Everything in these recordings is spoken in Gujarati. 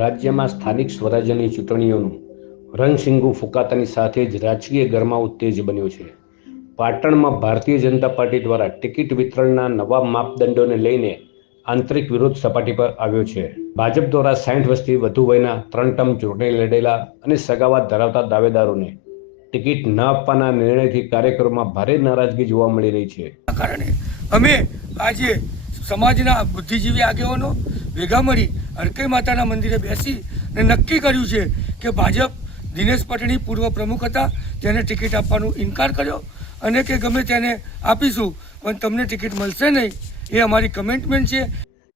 રાજ્યમાં સ્થાનિક સ્વરાજ્યની ચૂંટણીઓનું રણશીંગું ફૂંકાતાની સાથે જ રાજકીય ગરમાવો તેજ બન્યો છે. પાટણમાં ભારતીય જનતા પાર્ટી દ્વારા ટિકિટ વિતરણના નવા માપદંડોને લઈને આંતરિક વિરોધ સપાટી પર આવ્યો છે. ભાજપ દ્વારા 60 વર્ષથી વધુ વયના 3 ટર્મ ચૂંટણી લડેલા અને સગાવાદ ધરાવતા દાવેદારોને ટિકિટ ન આપવાના નિર્ણયથી કાર્યકરોમાં ભારે નારાજગી જોવા મળી રહી છે. કારણે અમે આજે સમાજના બુદ્ધિજીવી આગેવાનો ભેગા મળી હરકઈ માતાના મંદિરે બેસી અને નક્કી કર્યું છે કે ભાજપ દિનેશ પટણી પૂર્વ પ્રમુખ હતા તેને ટિકિટ આપવાનો ઇનકાર કર્યો અને કે ગમે તેને આપીશું પણ તમને ટિકિટ મળશે નહીં, એ અમારી કમિટમેન્ટ છે.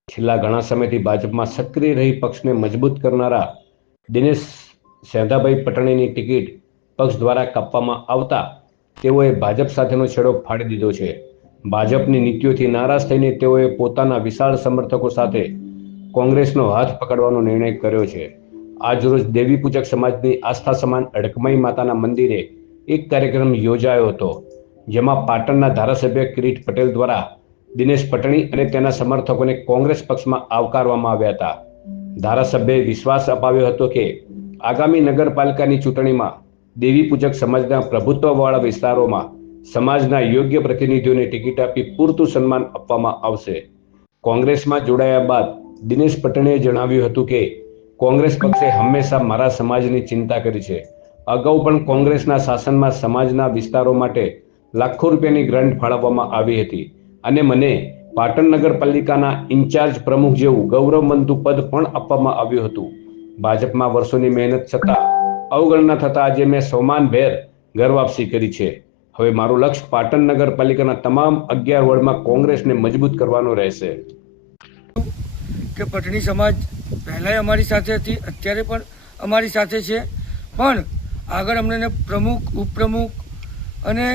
છેલ્લા ઘણા સમયથી ભાજપમાં સક્રિય રહી પક્ષને મજબૂત કરનારા દિનેશ સેંધાભાઈ પટણીની ટિકિટ પક્ષ દ્વારા કાપવામાં આવતા તેઓએ ભાજપ સાથેનો છેડો ફાડી દીધો છે. ભાજપની નીતિઓથી નારાજ થઈને તેઓએ પોતાના વિશાળ સમર્થકો સાથે કોંગ્રેસનો હાથ પકડવાનો નિર્ણય કર્યો છે. આજરોજ દેવી પૂજક સમાજની આસ્થા સમાન અડકમઈ માતાના મંદિરે એક કાર્યક્રમ યોજાયો હતો, જેમાં પાટણના ધારાસભ્ય કિરીટ પટેલ દ્વારા દિનેશ પટણી અને તેના સમર્થકોને કોંગ્રેસ પક્ષમાં આવકારવામાં આવ્યા હતા. ધારાસભ્યએ વિશ્વાસ અપાવ્યો હતો કે આગામી નગરપાલિકાની ચૂંટણીમાં દેવી પૂજક સમાજના પ્રભુત્વવાળા વિસ્તારોમાં સમાજના યોગ્ય પ્રતિનિધિઓને ટિકિટ આપી પૂરતું સન્માન આપવામાં આવશે. કોંગ્રેસમાં જોડાયા બાદ દિનેશ પટણીએ જણાવ્યું હતું કે કોંગ્રેસ પક્ષે હંમેશા મારા સમાજની ચિંતા કરી છે. અગાઉ પણ કોંગ્રેસના શાસનમાં સમાજના વિસ્તારો માટે લાખો રૂપિયાની ગ્રાન્ટ ફાળવવામાં આવી હતી અને મને પાટણ નગરપાલિકાના ઇન્ચાર્જ પ્રમુખ જેવું ગૌરવવંતું પદ પણ આપવામાં આવ્યું હતું. ભાજપમાં વર્ષોની મહેનત છતાં અવગણના થતાં આજે મેં સન્માનભેર ઘર વાપસી કરી છે. હવે મારું લક્ષ્ય પાટણ નગરપાલિકાના તમામ 11 વોર્ડમાં કોંગ્રેસને મજબૂત કરવાનો રહેશે. કે પટણી સમાજ પહેલાંય અમારી સાથે હતી, અત્યારે પણ અમારી સાથે છે, પણ આગળ અમને પ્રમુખ ઉપપ્રમુખ અને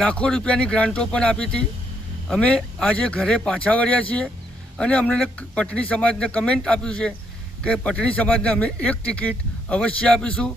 લાખો રૂપિયાની ગ્રાન્ટો પણ આપી હતી. અમે આજે ઘરે પાછા વળ્યા છીએ અને અમને પટણી સમાજને કમેન્ટ આપ્યું છે કે પટણી સમાજને અમે એક ટિકિટ અવશ્ય આપીશું.